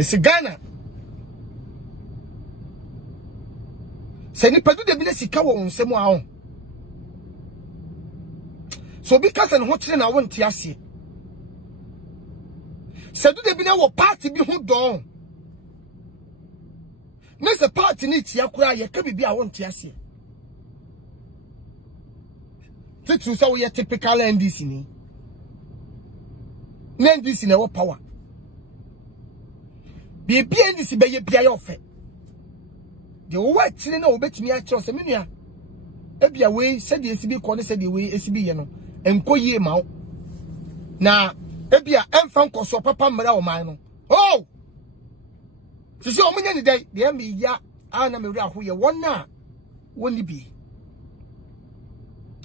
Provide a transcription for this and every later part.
Mr. Ghana. Seni pedu de bile sika wo nsemu a. So because and what na won ti ase. Sedu de bile wo party bi ho don. Nese party ni ti akura ye ka bibi a won ti ase. Titu say we typical NDC ni. NDC na wo power. Bibi NDC be ye bia ye ofe. The work chile na obetimi a kire se menua. Ebia we said the SB ko ne said the we SB ye no. Enko yie ma wo. Na ebia emfa nkoso papa mra wo man no. Oh! Sisi omunya ni dai, de me ya ana me wura ho ye wona woni bi.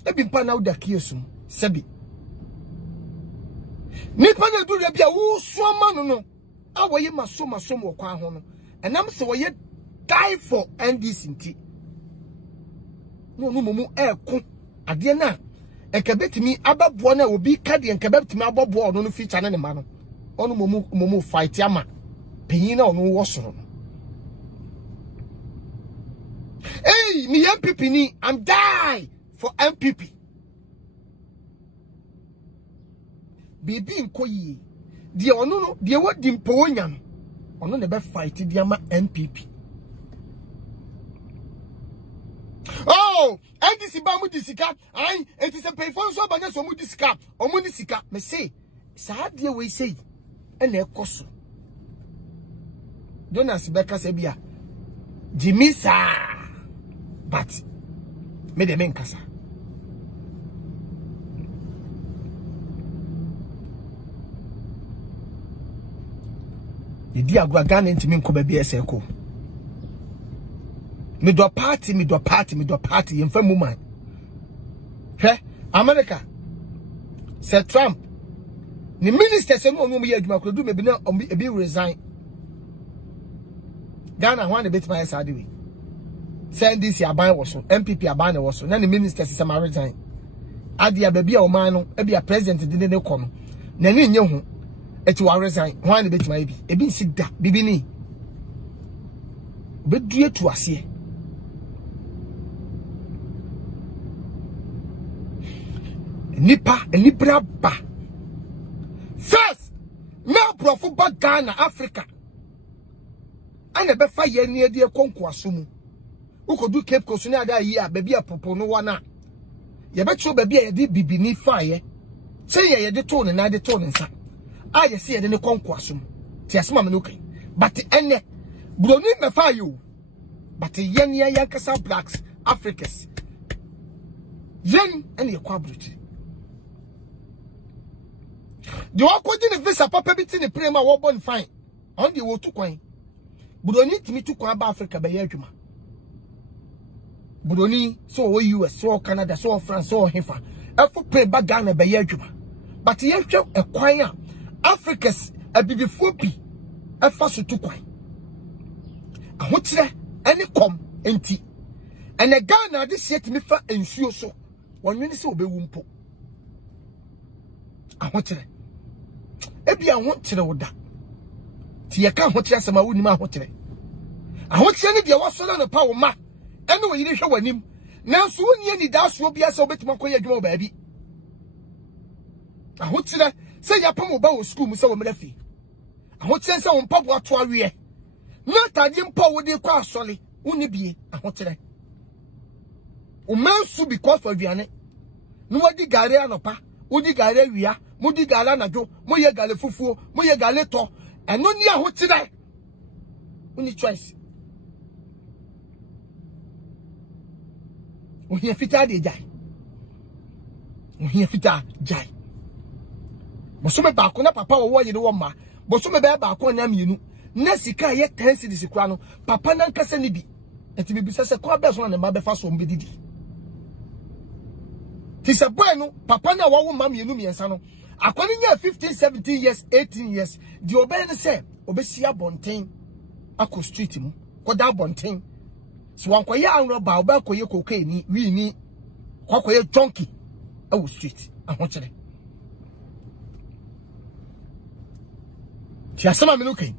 Ebi mpa na wo da kiesum, sebi. Nipa na du bia wo so ma no no. Awoye maso mo kwa ho no. Enam se wo ye die for NDC nti. No mumu eko ade na enkabetimi ababo na obi kade enkabetimi abobo no feature na ne ma no. Ono mumu fight ama. Penyin na ono wo soro no. Hey, me MPP ni I'm die for MPP. Bibi nkoyi. Die ono no, die wodi mpo nya no. Ono ne be fight die ama MPP. Oh, NDC ba mu disika. Ai, it is a pay for so banya so mu disika. Omu ni sika. Me say, sa de we say, e na ekoso. Donas beka se bia. Jimmy sa. But me de men kasa. Idi agwa Ghana ntimi nko ba bia ese ko. Me do party yemfa mu man. Hwe America. Sir Trump. Ni minister se no mu ye adwuma ko do me bi na ebi resign. Ghana ho na betima ya sade we. Send this aban wo so, MPP aban wo so. Na ni minister se ma resign. Ade aba bia o man no, e bia president de ne ko no. Na ni nye ho. Eti wa resign. Ho na betima ya bi. Ebi nsi da bibi ni. Obedue tu ase. Nipa libra ba. First, now profu ba Ghana, Africa. Ane be fa ye ni de konko asomu. Ukodu Cape Coast ni ada yi a ba bia popo no wana. Ye be cho ba bia ye de bibini fa ye. Se ye de to ne na de to ne nsa. A ye se ye de ne konko asomu. Ti asema me no kan. But ene broni me fa yo. But yen ya yakasa blacks, Africans. Yen ene ye kwa bruti. The wakodi ne visa papa biti ne prema wo bon fine. On the wo to kwan. Budoni timi to kwan ba Africa be adwuma. Budoni so wo US, so Canada, so France, so Hefa. Efo pay ba Ghana be adwuma. But ye hwe ekwan a Africans abibifo bi efa so to kwan. Ahotire ene kom enti. Ene Ghana de sie timi fa ensuo so. Wonwene se obewu mpo. Ahotire ebi ahokyere woda ti ye ka ahokyere asema woni ma ahokyere ahokyere ne de wasoro no pa wo ma ene wo yire hwe wanim nanso woni ani da so bia se obetima koye adwuma baabi ahokyere se ya pam oba wo school mu se wo mrafi ahokyere se wo mpabo ato awie na tade mpa wo de kwa asole woni bie ahokyere o mansu because of aduane no wadi gare anopa wodi gare wia mudi gala na jo mo ye gale fufuo mo ye gale to eno ni ahotire uni choice o hia fita de jai o hia fita jai bosome ba ko na papa wo ye de wo ma bosome ba ba ko na mienu na sika ye 10 cedis kura no papa na nkasa ni bi enti bi se ko abeso na ne ma be fa so mbe didi ti se boy no papa na wo ma mienu miensa no according to 15, 17 years, 18 years, the obey say, obesia bonten, ako street mu, koda bonten. So one koye anro ba oba koye cocaine we ni koye junkie awu street. Ahochere. Ti asema me looking.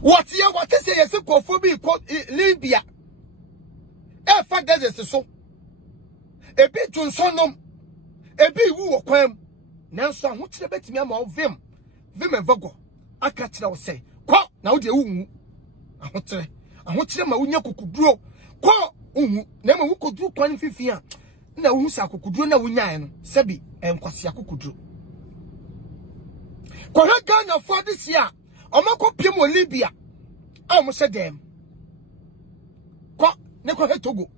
What you say yes ko phobi Libya. E fa desert so. E bi tunsonom. E bi wu okwam. Nanso aho kire betimi ama vim evogo. Aka kire wo say. Ko na wo de wu. Aho kire ma wunya kokuduro. Ko wu na ma wu koduro kwan fifia. Na wu sa kokuduro na wunya no. Sebi enkwase akokuduro. Ko ha Ghana for this year. Omako piem wo Libya. A mo se dem. Ko ne ko he Togo.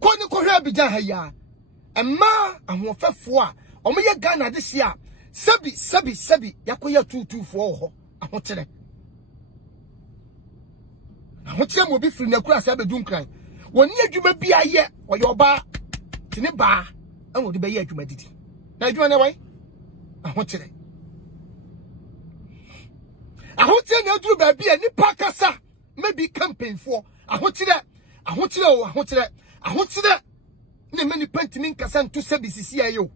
Ko ne ko he Abidjan ha ya. Emma ahofefo a omo ye Ghana this year. Sebi yakoya 224 ho. Ahotere. Ahotere mo bi firi na kura se abedun kran. Woni adwuma bia ye oye oba tini ba an wodi be ye adwuma didi. Na adwuma na wai ahotere. Ahotere na aduru ba bia nipa kasa maybe campaign for ahotere ne many pentiment kasa to sebi sisi ayo.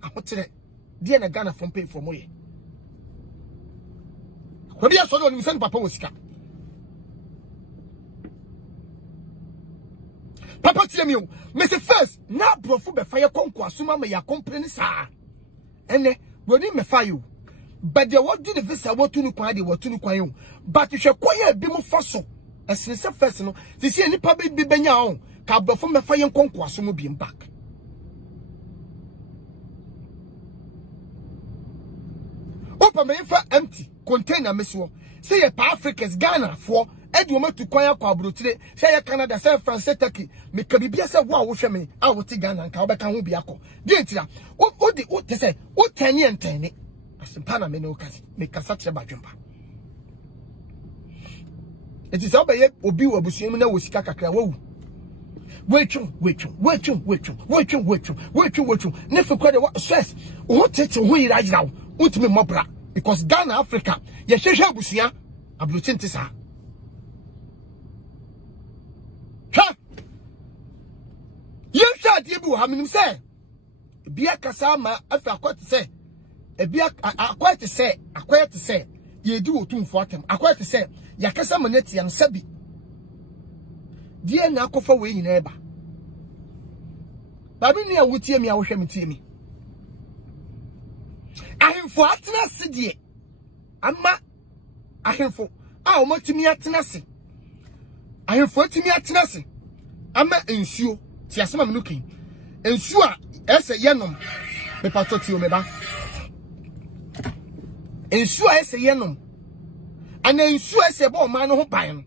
Ahotere dia na Ghana from pay for moye. Ko dia so do ni send papa wosika. Papa tell me, Mr. First, na brofo be fire konko asuma me ya kompreni sa. Ene, we ni me fire. But they what do the visa what to no kwa de what to no kwa. But you should kwaya bi mo faso. As first no, they see any public bi benya on. Ka brofo me fire konko asuma bi back. Open me for empty container meso. Say ye pa Africans Ghana for Edwoma to kwaya kwa brotire say Canada say France Turkey me ka bibia say wo hwe me a wo ti Ghana nka wo beka ho bia ko de ntira o de o te say o tani entani asempa na me no kasi me kasa kire badwempa eti say obaye obi wo abusuam na wo sika kakra wo wetwu ne fe kwa de stress o tete ho yira jira wo utimi mobra because Ghana Africa ye hwehwe abusua abrochinte sa die bi wo ha menim se bia kasa ma afi akwate se bia akwate se ye di otumfo atem akwate se ya kasa maneti an sabi die na akofa we nyina eba babi ni awutie mi awohwe metie mi ahemfo atena se die ama ahemfo a o matimi atena se ahemfo atimi atena se ama ensuo ti asema menukin ensuo a ese yenom me patoti o meba ensuo a ese yenom ana ensuo ese ba o man no ho ban no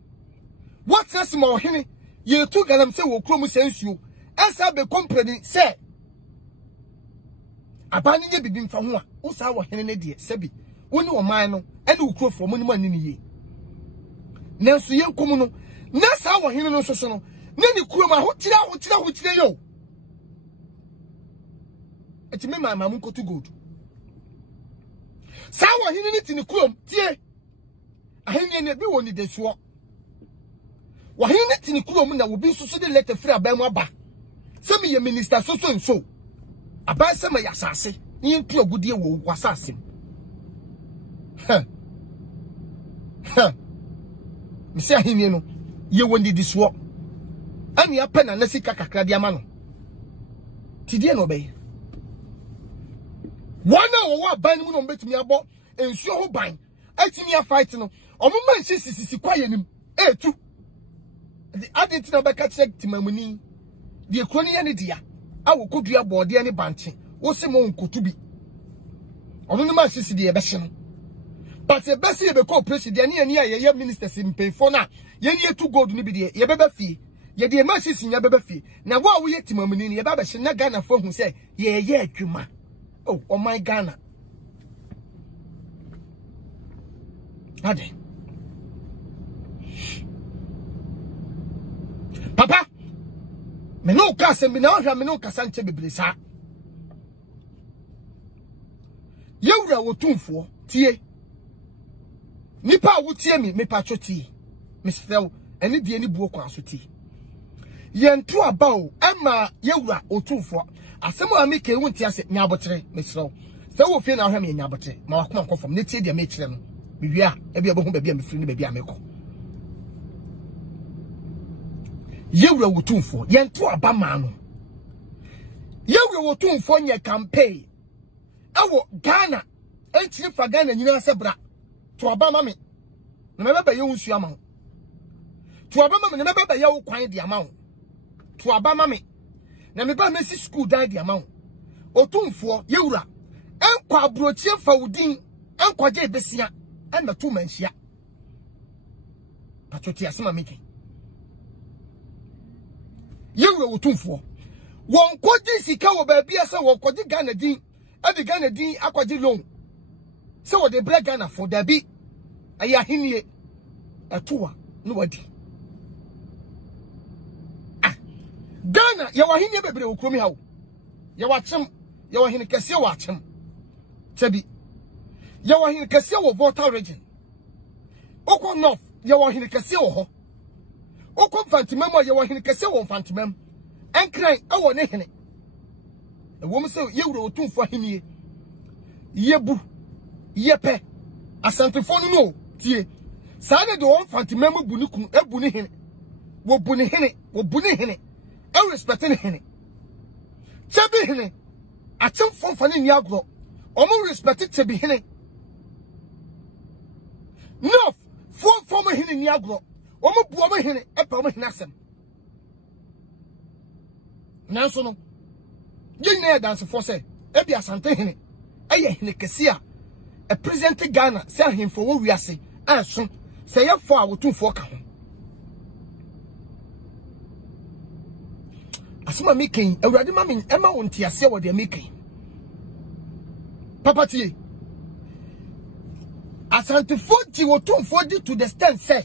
what else ma ohene ye tu galam se wo krom se ensuo esa be company se abani ye bibi mfa ho a wo sa wo hene ne de sebi woni o man no ene wo kro from ni man ni ye nanso ye nkom no na sa wo hene no soso no nani kuroma ho tira yo eti me mama mun ko to good sa wo hini ni tini kurom tie ahini ne bi woni de so wo hini ni tini kurom na wo bi so de letter free aban aba se me ye minister so aban se me yasase ni ntu agudie wo wasase me se ahini no ye woni de so ani apena na sika kakra dia ma no tidie no be wana wo ban mu no betimi abo ensuo ho ban atimi a fight no omuma nsisi kwaye nim etu the identity be ka check timamuni the kroni ya ne dia awo kodua bode ne banche wo se mo nkotu bi ono no ma nsisi de be hye no but e be se ye be cooperation de ne ya ye ministers mpefo na ye ne etu gold ni bi de ye be fie ye de ma nsisi nya be fie na wo ye timamuni ne ye ba hye na Ghana fo hu se ye adwuma. Oh my Ghana. Ade. Papa. Me no kase me na ohwa me no kasa nche bebresa. Yewura wotumfo tie. Nipa wotie me pacho tie. Me sfew ene die ni buo kwa so tie. Yentu aba o ema yewura wotumfo. Asemo amike wonti ase nyabotre mesro se wo fie na ahwe me nyabotre ma wakoma kofom ne tie dia me kire no biwia e bia bohu bia me firi ne bia me ko yewura wotumfo yento abama no yewura wotumfo nya campaign awo Ghana entini fa Ghana nyina se bra to abama me na me beba ye wunsu ama ho to abama me na me beba ye wo kwan di ama ho to abama me na me ba mesi school dan di ama ho otumfo yewura enkwa abrochie fa wudin enkwaje besia na to manhia patoti asema meke yewura wotumfo won koji sika wo ba bia se wo koji Ghana din adi Ghana din akwaje loan se wo de break Ghana for dabi aya hinie atoa no wadi Ghana ya wahinie bebre wo kromi hawo ya wachem ya wahine kese wachem tabi ya wahine kese wo Volta region okwo north ya wahine kese wo ho okwo Fantimam ya wahine kese wo Fantimam enkran awo ne hene wo mse yewuro otumfo hinie yebu yepe asantefo no tie saade de won Fantimam bunikun ebu ne hene wo bu ne hene wo bu ne hene e respect ne hene chabi hene atem fonfane ni agro omo respect chabi hene no fo mo hene ni agro omo bu omo hene e pa omo hene asem nanso no yenya dance for say e bia asante hene e ye hene kesia e present Ghana se ahemfo wo wiase anso se ye fo a wotumfo ka ho asuma making awurade mami ema wonti ase wo de making papa tie asante foti wotumfo di to the stand say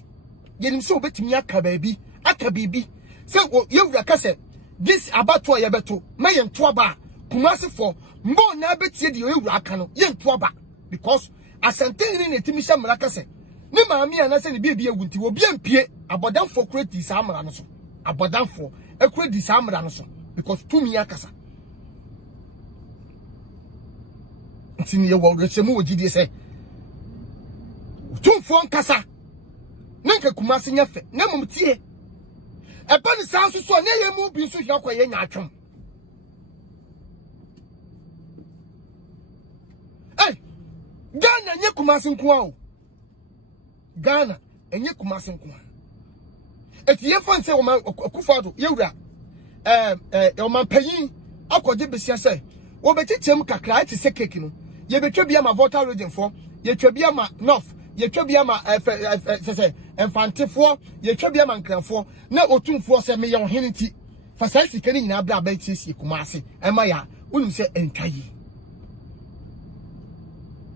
yenim se obetimi aka bibi se yewura ka se this abato ya beto ma ye nto aba kumase for mbo na betie de yewura aka no ye nto aba because asante ni na timi sha mraka se ni maami ana se ne bia ewunti wo bia mpie abodanfo kreti sa amra no so abodanfo ekredi sa amra no so because tumi akasa ntini ye wo rechemu wogidie se tumfo nkasa nanka kumase nyafe na momtie eba ni sanso so na ye mu bi so hia kwaye nya atwem Ghana nye kumase nkoa o Ghana enye kumase nkoa eti ye fanse o ma Akufo-Addo yewura o ma panyin akode besia se wo betichem kakra ati se cake no ye betwa bia ma Volta region for ye twa bia ma north ye twa bia ma se enfantefo ye twa bia ma nkranfo na otumfo se me ye ohene ti fa sai sika ni nyina bra ba tiesie kumase ema ya unum se entwayi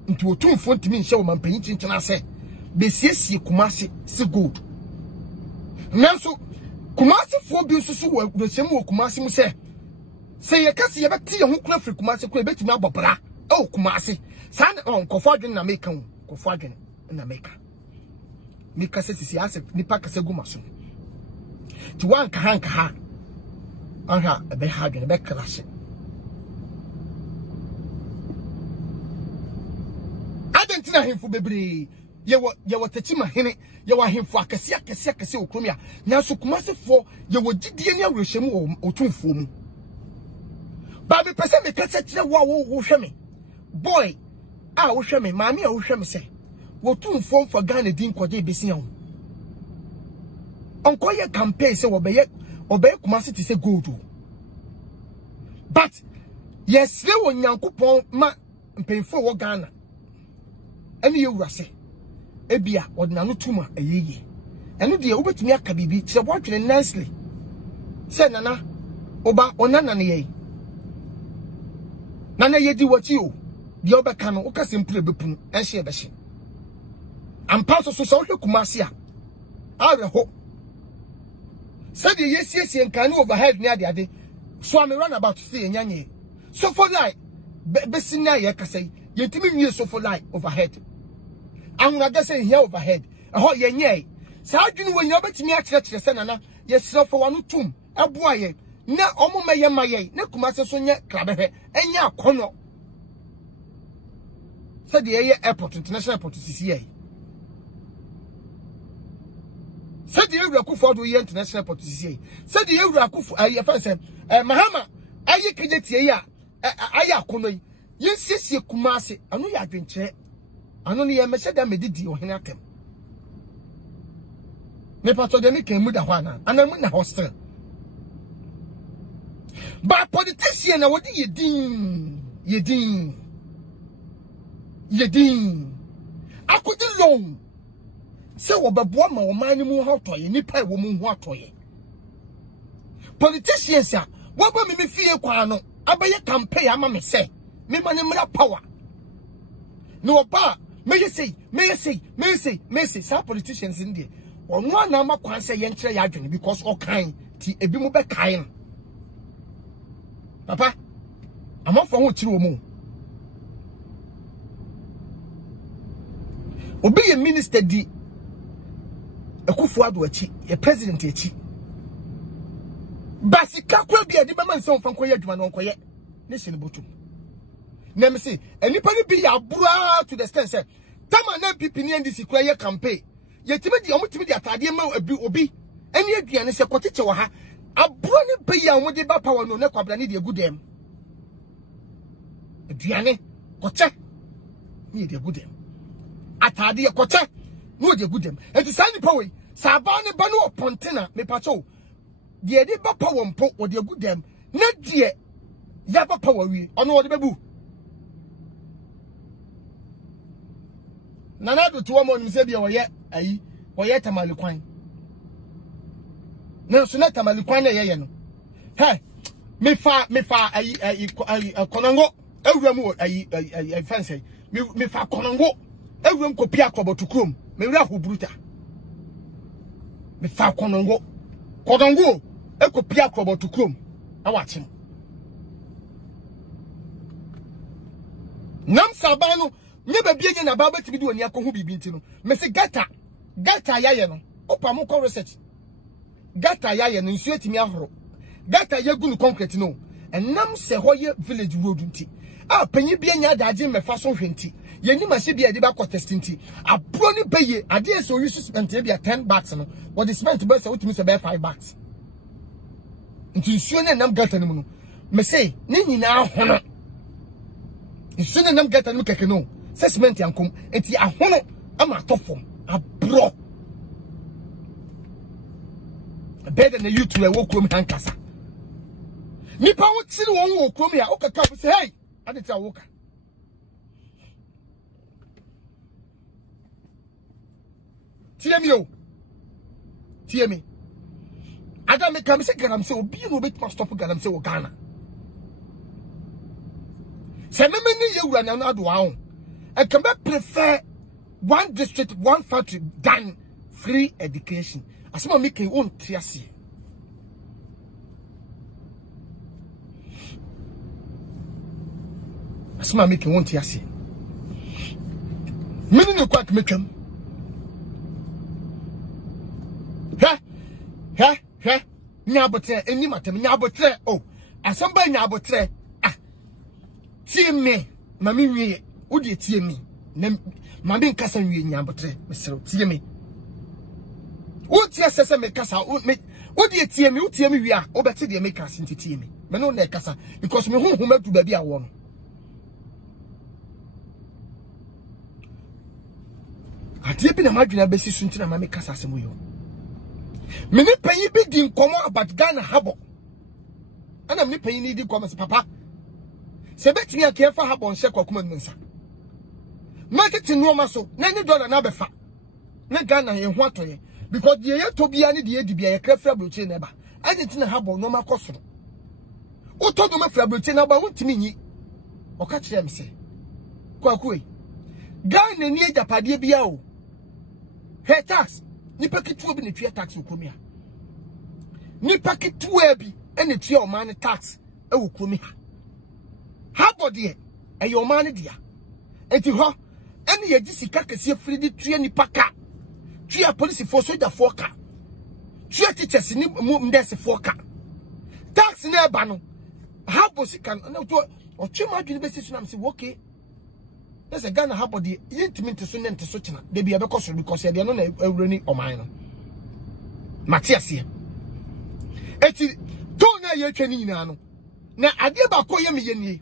nti otumfo ntimi nhye wo ma panyin chinchina se besiesie kumase se gold nanso kumase fo bi nsusu wo rechemu wo kumase mu se ye kase ye beti ye ho kura firi kumase kura betimi abobra o kumase san nkofo adwen na meka wo nkofo adwen na meka se sisi ase nipa kase gumaso ti wanka hanka ha aha ebe ha adwen ebe krashe adentina hemfo bebre ye watachima hene ye wa hemfo akase okromia nanso kumase fo ye wogidie ni awrehwemu otumfo mu ba me pese me kase kire wo hweme boy a wo hweme maami a wo hweme se wotumfo mfa Ghana din kwaje besia ho onko ye campaign se obeye kumase ti se gold but yes le wo Nyankopon ma mpemfo wo Ghana eni ye wurase ebia odnano tuma ayeye eno de obetumi aka bibi se bo atwene nicely se nana oba onana ne ye nana ye di wati o de obeka no okase mpure bepunu enhye behye ampa so so wo kumase a areho se de yesiesie nkan overhead ne ade so am run about see enyanye so for like besina ye kasai yetimi nwie so for like overhead anwaga say here overhead ho yenye sa adwunu wo nya betimi a kire se nana ye srofo wanu tum eboa ye na omuma ye maye na kumase so nye krabehwe enya akono se de ye airport international airport sisi ye Yewura Akufo-Addo ye international politician. Said the Yewura Akufo aye fa Mahama aye kejeti ye aye akono yi. Yensiesie Kumase anu ya adwenkyere. Anu ne ye mehye da medidi ohene atem. Me pato de me kan mu da hwana. Anamu na hostel. But politician na wodi yedin. Akodi long. Se wobeboa ma oman mu ho toye nipa wo mu ho atoye. Politicians a woba me fie kwa no abaye campaign ama me se me mane mra power. No oba me say sa politicians in there. Ono na ma kwan se ye nkyere ya adwene because all kind ti ebi mu be kan. Papa, I'm not for what you mo. Obi a minister di Akufo-Addo achi, a president achi. Basika kwa bi adi bema nso mfa nkoye adwuma no nkoye. Nation botum. Na me say, anybody be ya bura to the extent say, tama na pipi ni ndisi kwa ye campaign. Yetime di omutime di atade ma obi. Eni aduane se koteche wo ha. Aburo ni be ya omode ba power no na kwabra ni de agudem. Aduane koche ni de agudem. Atade ye koche no de agudem. Enti sa ni power saba ne ba no opontena me pacho. De de ba power mpo wo de agudem. Na de ya ba power wi ono wo de bebu. Nana do to wo mo ni se bia wo ye ayi wo ye tamalikwan. Na so na tamalikwan na ye no. He me fa ayi konango ewura mu ayi fancy me fa konango ewura kopi akoboto krom me wura hobruta me fa konango ekopi akoboto krom awachim nam sabano nye ba bienye na ba betimi di oni akohu bibi ntino me se gata ya ye no opa mo ko research gata ya ye no nsu etimi ahoro gata ya gu no concrete no enam se hoye village road nti a panyi bienya adaje mefa so hwenti yeni mase bia de ba contest nti abro ni beye ade eso use spent bia 10 bucks no what the spent be say utimi se be 5 bucks nti nsu ne nam gata no mu no me say ne nyina ahono nsu ne nam gata no keke no assessment yankom enti ahono ama tofom abro better than you to a walk room hankasa nipa wo tiri won wo krom ya okaka bu say hey adeti awoka tie me ada me kam se garam se obi no bet ma stop garam se wo Ghana se me ni yewura na ado awo I can prefer one district, one factory than free education. Asema make you own triasi. Asema make you own triasi. Many no quite make them. Nyabotre, any matter, nyabotre. Oh, asamba nyabotre. Ah, tie me, mami. Odi tie me na mame nkasa nwie nyambotre mesero tie me odi asese me kasa odi tie me utie me wi a obete de me kasa ntitie me me no na kasa because me honhom adu ba bi a wo no ade bi na madwena besi sunti na mame kasa asemo yo me ne panyi bi di nkomo about Ghana habo ana me panyi ni di nkomo se papa se betimi akefa habo nse kwakuma nsa market no maso na ni dollar na befa na Ghana ye ho atoye because the ye to bia ni de bia ye krafra broche na ba anything na habo no makosoro uto do mafra broche na ba wontimi nyi oka kire me se kwakue Ghana ni ejapade bia o he tax ni paketu obi ne tue tax okromia ni paketu abi ene tue o man tax e okromia habo de e yo man dia enti ho ene ye gisika kese free di tue ni paka tue police for soldier for ka tue teachers ni mdese for ka tax na eba no habo sika na to o tue ma dwene besi so na mse okay there's a Ghana habo de intimate so nente so china de bia be koso because ye de no na awura ni oman no Matiasia. Eti don't na ye twani nyina no. Na ade ba ko ye me ye nie.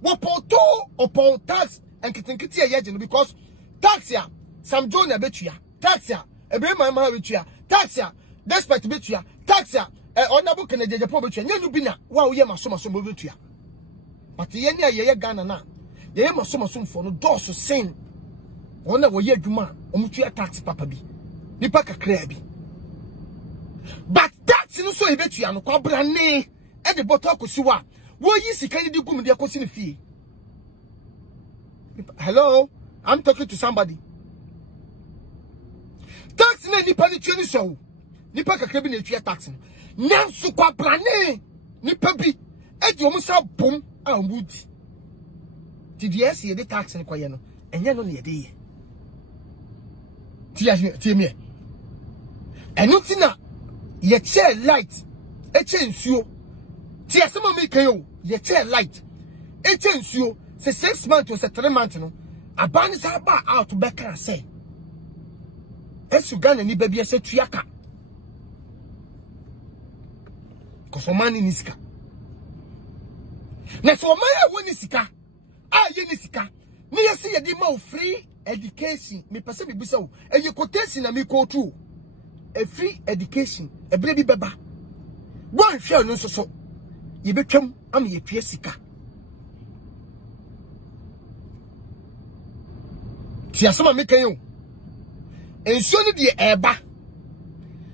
Wo poto upon tax and kitinkiti ye because tax ya Sam John na betua. Tax ya ebe man betua. Tax ya despite betua. Tax ya honorable Kennedy Japan betua. Nya no bi na wa wo ye maso betua. But ye ne ye Ghana na. Ye maso for no doso sen. Wona wo ye adwuma omutua tax papa bi. Nipa kakra bi. But tax no so e betua no kwabra ne e de boto akosiwa. Wo yi sika yi di gum de akosi ne fie. Hello, I'm talking to somebody. Tax na nipa ni twani so. Nipa kakra bi na etua tax no. Nanso kwabra ne nipa bi e di omusa bom a omudi. Did yes ye de tax ne kwaye no. Enye no na ye de ye. Tie me. Enu ti na ye che light e che nsuo. Tie asema me kan yo ye che light e che nsuo se 6 months or 3 months no abani sa ba out back and say esu Ghana ni baby ese tuaka kosomani ni sika na so maya woni sika ye ni sika ni yesi ye di ma free education me pese bi bisa wo eye quotation na me ko tu a free education e bre bi beba bon hwe no so ye betwam am ye tue sika ti asoma me kan yo ensuo ni de eba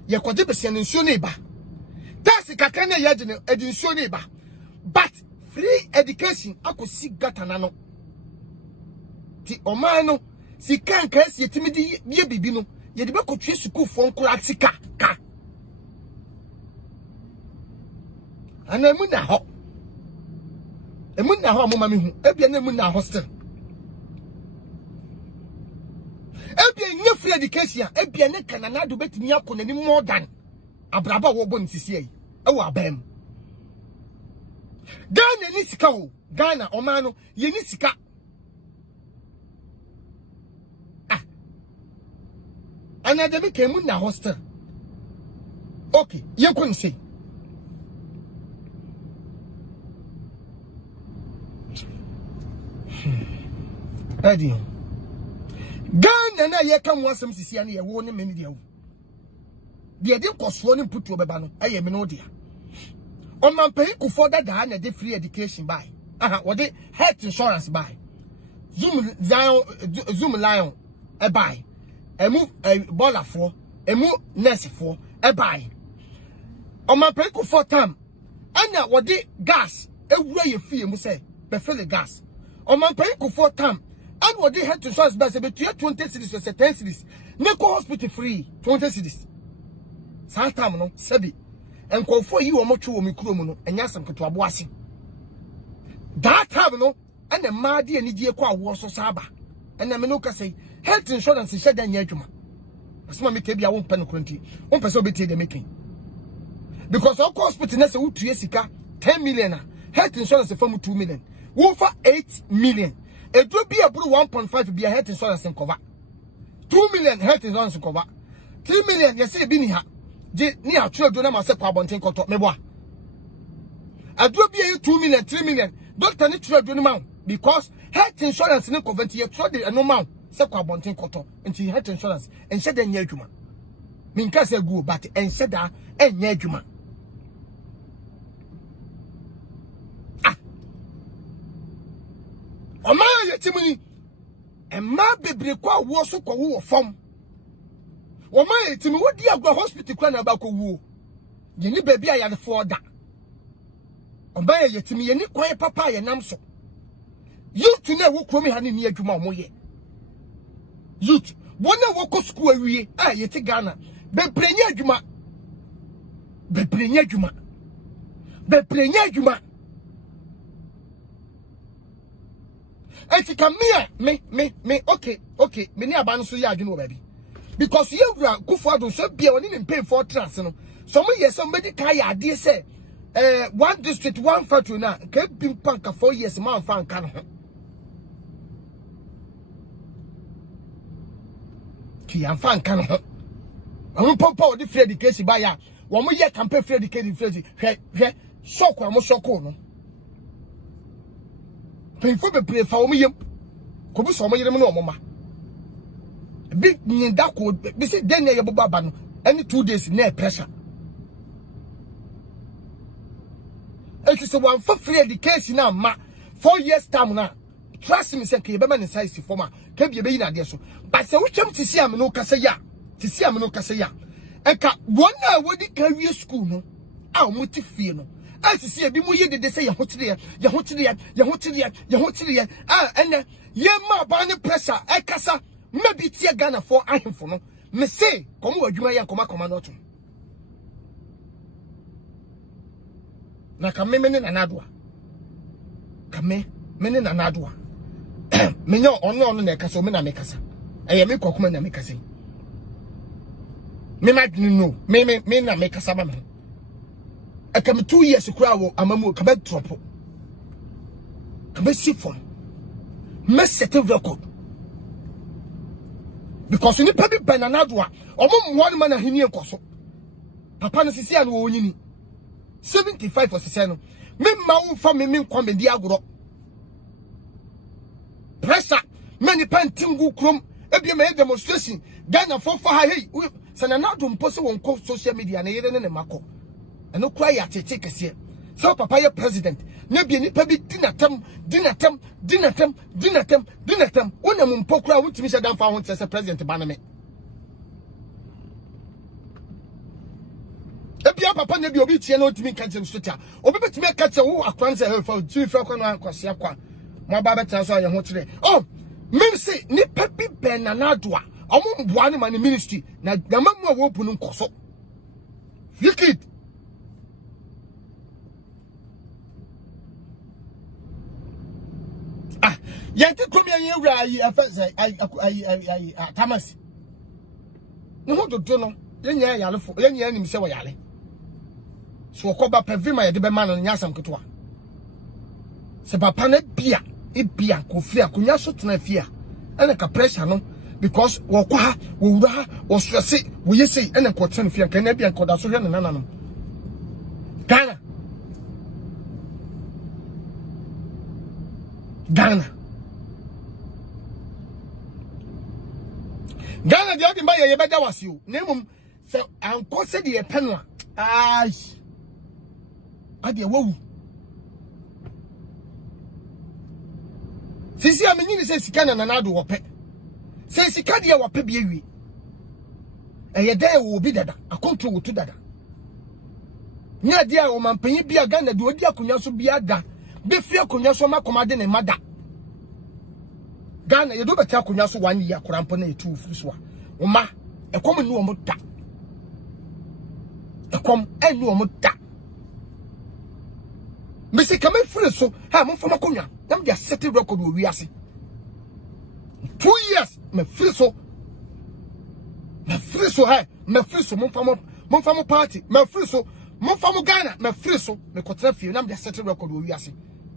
ye kwaje bese na ensuo ni eba tax kaka na ye de ensuo ni eba but free education akosi gata na no ti oman no sika nka si yetimi di ye bibi no ye de be kotwe school fo nkura sika ka ana emu na ho amoma me hu ebia na emu na hostel ebia nye free education ebia ne kanana do betimi akona ni more than abraba wo bon sisi yi ewo abam Ghana ni sika wo Ghana omano ye ni sika ana de be kemu na hostel okay ye kon say Eddie Ghana na ye kan wasem sisia na ye wo ne meni dia wo de de koso ne putu obeba no aye me no dia o man pay ku for that na de free education buy wo de health insurance buy zoom lion e buy emu baller for emu nurse for e buy o man pay ku for time ana wo de gas ewura ye fie mu say be fill the gas o man pay ku for time and what they had to source by 20 cities or 10 cities. Neko hospital free 20 cities. Santam no sebi. And call for you or much woman no and yasam to abuasi. That time no and the Madi and Idia qua was so saba. And the Menoka say health insurance is shed than Yajuma. As my maybe I won't pen currently. 1 person be the making. Because our hospital nessa would 10 million. Health insurance from 2 million. One for 8 million. It will be about 1.5 be a health insurance in cover. 2 million health insurance in cover. 3 million, you say, be near. Near children, I said, Pabontin Cotot, Mebois. I do be a 2 million, 3 million. Doctor, need children amount because health insurance in the convent here, trade and no amount, said Pabontin Cotot, into health insurance and said, and Yajuma. Minka say go, but and said that, and Yajuma. Oma yetimuni e ma bebre kwa wo so kwa wo fom Oma yetimi wo di agwa hospital kwa na ba ko wo ye ni baby aya for da Oma yetimi ye ni kwa papa ye nam so youth na wo kromi ha ni adwuma o mo ye youth wona wo ko school awie a yeti Ghana bebre nya adwuma Eti kamia me okay me ni aban so ya adwene baby because you kufu adun so bia oni ne pay for trans no so mo yes somebody kai ade say one district one factory na ka bi panka 4 years man fan kan ho ki an fan kan ho I'm papa the free education by ya. One more year campaign free education free. So kwa so no. Painful be play for me. Kobu so mo yere mo no mama. Big ni that could be say then ya baba no. Any 2 days near pressure. It is one for free education now, ma 4 years time now. Trust me, say you be man inside si former. Can be na there so. But say we come to see am no kasa ya. To see am no kasa ya. Eka one na we di career school no. A o moti fie no. As see e bi mo ye de say ya hotire ya. Ah ene ye ma ba ne pressure e kasa maybe tie Ghana for ahemfo no. Me say komo adwuma ye koma no to. Na kame me ne nanadwa. Kame me ne nanadwa. Me nyo ono na ekasa o me na me kasa. Eye me kokoma na me kasa. Me ma no me na me kasa ba me. I come 2 years ago, amamu kabe drop. Kabe sifon. Me set a record. Because ni pabi bananadwa, omo one man ahini enkoso. Papa no sisi anu onyini. 75 for siseno. Me ma unfa me nkwa me di agoro. Pressure, many pentingu krom, ebie me demonstration. Ghana for hey. Sananadu mpose wonko social media na yere ne mako. Eno kwa ya tete kese. So papa ye president. Na bi ni pabi dinatem. Wona mu mpokura wuntimi hye danfa ho tese president ba na me. Ebia papa na bi obi tie na otimi kanche nsotia. Obi betimi kache wo akwanze hefa tui fra kwa no akwase akwa. Mo ba beta so ye ho kire. Oh, mem say ni pabi benanadwa. Omo mboa ne ma ne ministry na gamamu a wo punu nkoso. Wicked. Yanti komi yewra yi afese ai Thomas. No ho dodo no yenya yalefo yenya anim se wo yale. So okoba pevima ye de be ma no nyasam ketoa. Se papa na bia kofi akonya so tena fia. Ene ka pressure no because wo kwa wo wura wo stress wo yesi ene ko tena fia kan na bia ko da so hwe nana no. Ghana the other buy ye better was you. Name se anko se de penwa. Ai. Ade wo. Sisi amenyi ni se sika na nanado wo pe. Se sika de wo pe bi ewi. Eye dey wo bi dada. Akonto wo tu dada. Nya de a wo mampanyi bi a Ghana de odi akonya so bi ada. Be fi akonya so makomade ne mada. Ghana you do better akonya so 1 year korampo na etu fuso a oma ekom nu omo da ekom enu omo da me se kama free so ha mo fama konya nam dia set record wo wiase 2 years me free so ha me free so mo fama party me free so mo fama Ghana me free so me kotra fie nam dia set record wo wiase.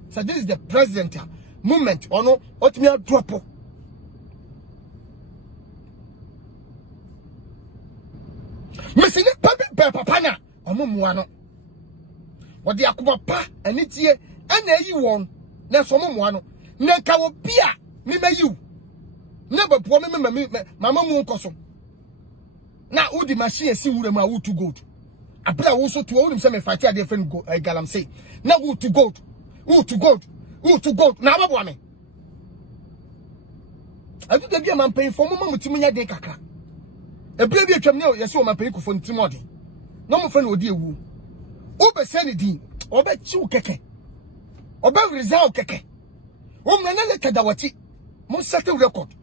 So this is the president moment or no what me drop. Missing it papa na omomuano. What the akuba pa and it's ye and you won. Na so momuano. Na ka wo bia me you. Never poor me mama mu nkoso. Na udi machine si wure ma wo to gold. Abra wo so to wo nim se me fight a different galam say. Na wo to gold. Na babo me. Adu da bia man pay for mama mutimi nya de kakra. Ebia bi atwam ne yesi o man pay kufo ntimi ode. No mo fa na odi ewu. O be se ne din, o be chi wo keke. O be result keke. O mna na le kadawati. Mo set record.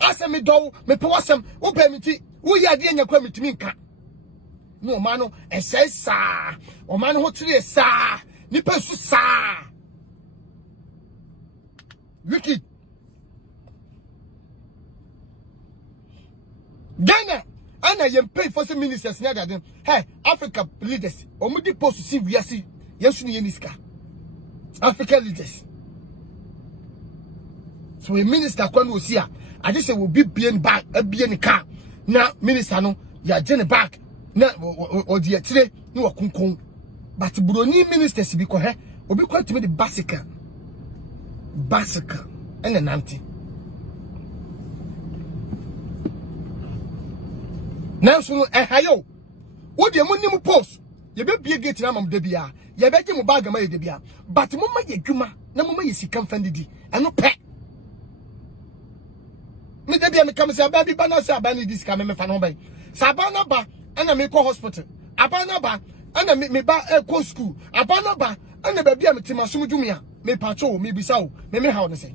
Asa me do me pe wasam, o be mi ti, wo ya de nya kwa mitimi nka. No o man no ese sa. O man ho tire sa. Ni pensu sa. Wicked. Ghana, ana yem pay for some ministers near them. Hey, Africa leaders. Omudi post to see we are see. Yes, you niska. African leaders. So a minister when we see her, I just say will be being back, a being car. na minister no ya gene back na odi etire ni wakunkun but buroni ministers bi ko he obi ko timi the basic ene nanti na so hayo wo de munnim post ye be bie gate na mam da bia ye be ge mo bag ma ye da bia but mo ma ye dwuma na mo ma ye sika mfandidi eno pe me da bia me kam se aba bi ba na se aba ni disika me fa no ba saba na ba ana me ko hospital aba na ba ana me ba ko school aba na ba ana ba bia me tima som dwumia me pacho me bisa o me hawo ne se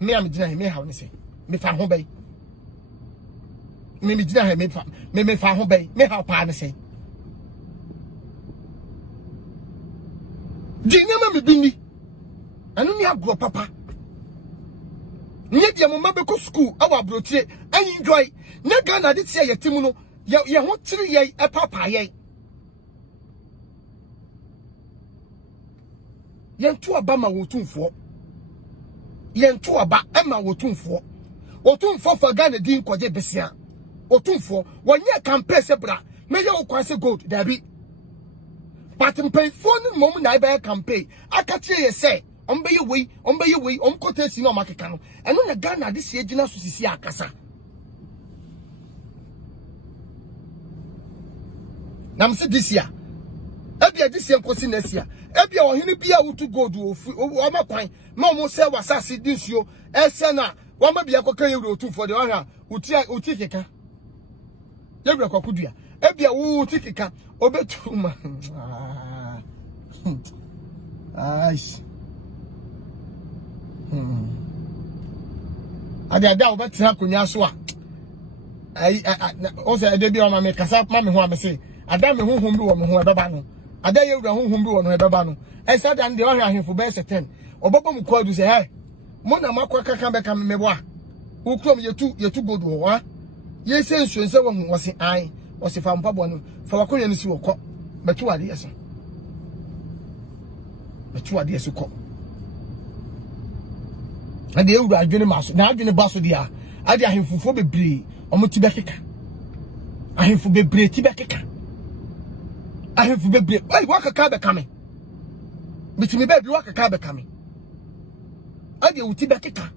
me am gina me hawo ne se me fa ho ba me gina he me fa ho ba me hawo pa ne se Dinyama me bini anu ni agro papa nye dia mo mabeko school awa brotie I enjoy na Ghana de tie yetimu no ye ho tiri ye papa ye yentu aba ma wotumfo yentu aba ama wotumfo fa Ghana din koje besia wotumfo wonye campaign se bra me ye okwase gold dabi but pay phone mom na buy campaign akache ye say ombe ye we omkotesi no makeka no eno na Ghana de sie gina so sisi akasa nam se this year ebia this year kosi next year ebia ohene bia wutu gold ofu o makwan na omo se wasase dinsuo ese na wa ma bia koka ye otu for the one uti keka ye bra kokudua ebia wo uti keka obetuma aish ada obetina konya so a ai o se ade bi o ma me kasa ma me ho amese ada me honhom bi wo me ho ebeba no ada ye wura honhom bi wo no ebeba no e sa dan de o hwe ahemfo be se 10 obaba mu kwadu se he mo na makwa kaka be ka me bo a wo krom yetu godu wo wa ye se nsuense wo hu wo se ai wo se fa mpabo no fa wakonya no si wo kọ betu ade yeso ko ade e wura adwene maso na adwene baso dia ade ahemfofo bebre omo ti bekeka ahemfo bebre ti bekeka ahemfo bebre ai wakaka be kame bitimi bebre wakaka be kame ade wuti bekeka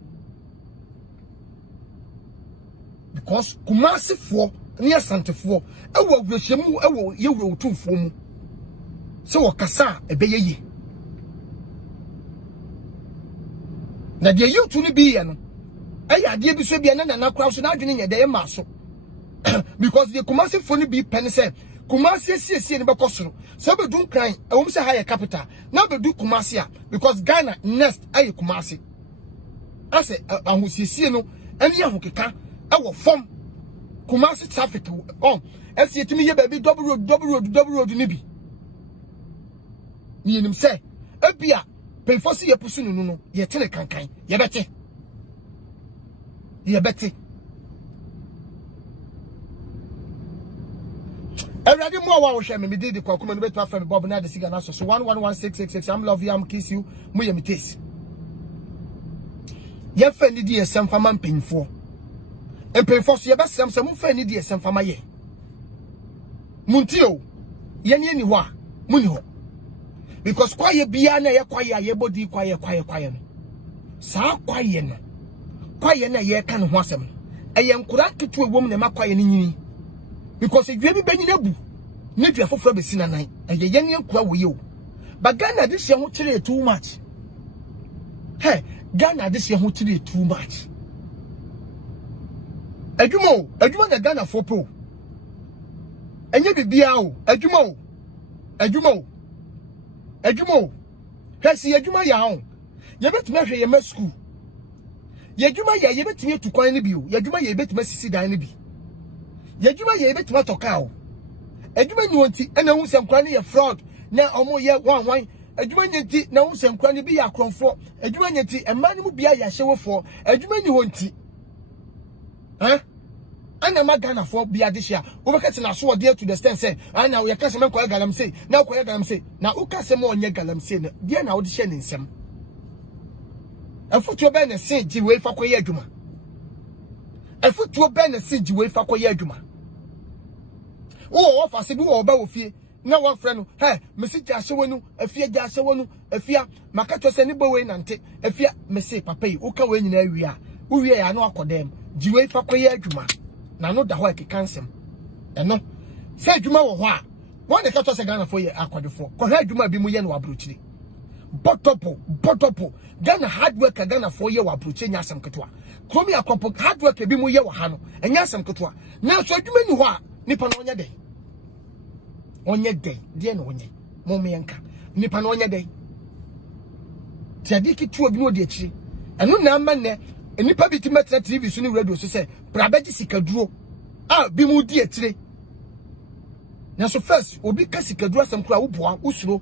because Kumasifo ni asantefo ewo awuhwemu ewo yewura otumfo mu se wakasa ebeyeye na de yutu ni bi ye no eya de bi so bi na na kra so na adwene nye de ma so because the Kumasifo ni bi pen se Kumasi sie ni bekosoro se be dun kran ewom se higher capital na be du Kumasi a because Ghana next ayi Kumasi ase ahusiesie no eni ahokeka ewo fom Kumasi traffic on esi etimi ye baby double road ni bi ni enim se ebia penfosi ye pusu nunu no ye tene kankan ye bete Everybody more wa wo hwe me did the kwakuma no betu afa me bob na de siga na so 111666 I'm love you I'm kiss you mu ye me taste ye fa ni di esem fama mpemfo mpemfo so ye besem se mu fa ni di esem fama ye muntio ye ni ho a mu ni ho because kwaye bia na ye kwaye ye bodi kwaye no sa kwaye na ye ka ne ho asem eye nkura ketu ewom na ma kwaye ni nyini because if you be benyi nabu ne dua foforo be sina nan eye ye ne nkura wo ye o but Ghana this year ho tire too much hey Ghana this year ho tire too much adwuma na Ghana for pro enye bibia o adwuma hesi adwuma ya ho ye betime hwe ye ma school ye adwuma ya ye betime tukwan ne bi o ye adwuma ye betime sisi dan ne bi ye adwuma ye betime toka o adwuma nyonti ena hu senkran ne ye fraud na omo ye wanwan adwuma nyenti na hu senkran ne bi ya akronfo adwuma nyenti emma ne mu bia ya hyewofo adwuma ni honti ana magana for bia this year we be na so there to the stand say ana we kase men ko galam say na ko galam say na u kase mo onye galam say na dia na wo de hye ne nsem afutu be na say ji we fa ko ye adwuma Efutuo be na si jiwe fa koye adwuma. Wo fa se bi wo ba wo fie na wo frɛ no mesi gya hye wonu afia gya hye wonu afia maka to se ne bo we nante afia mesi papa yi wo ka we nyina awie a wo wie ya na akodem jiwe fa koye adwuma na no da ho akekansem eno se adwuma wo ho a won de ka to se Ghana fo ye akodefo ko ha adwuma bi mu ye na wabrochiri botopo Ghana hard work Ghana fo ye wabrochiri nya asem ketwa kromi akopo hard work bi mu ye wo ha no enya asem ketwa na so adwuma ni ho a nipa no nya de onye day die no onye momenka nipa no onye day tiadi kitu bi no de akiri eno na ama ne nipa bi ti metra TV so ni radio so se brabeji sikaduro bi mu di akire na so first obi ka sikaduro asem kura wo boa usuro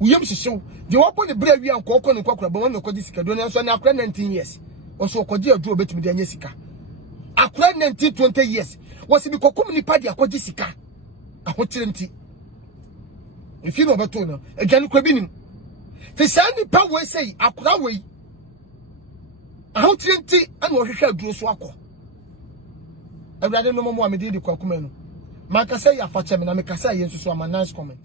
uyem hihyew de wo bɔ ne bra wi anko kɔ ne kwakura bɔ no kɔdi sikaduro na so na akura 19 years wo so kɔdi aduro betimi de anya sika akura 19 20 years wo se bi kokum nipa de akɔdi sika ahotirenti if you know about no again kwabinim te sani pa we say akura we ahotirenti ana wo hwehwe aduro so akɔ awurade no mo amede di kwakuma no maka say ya fa che me na me ka say yensu so ama nice comment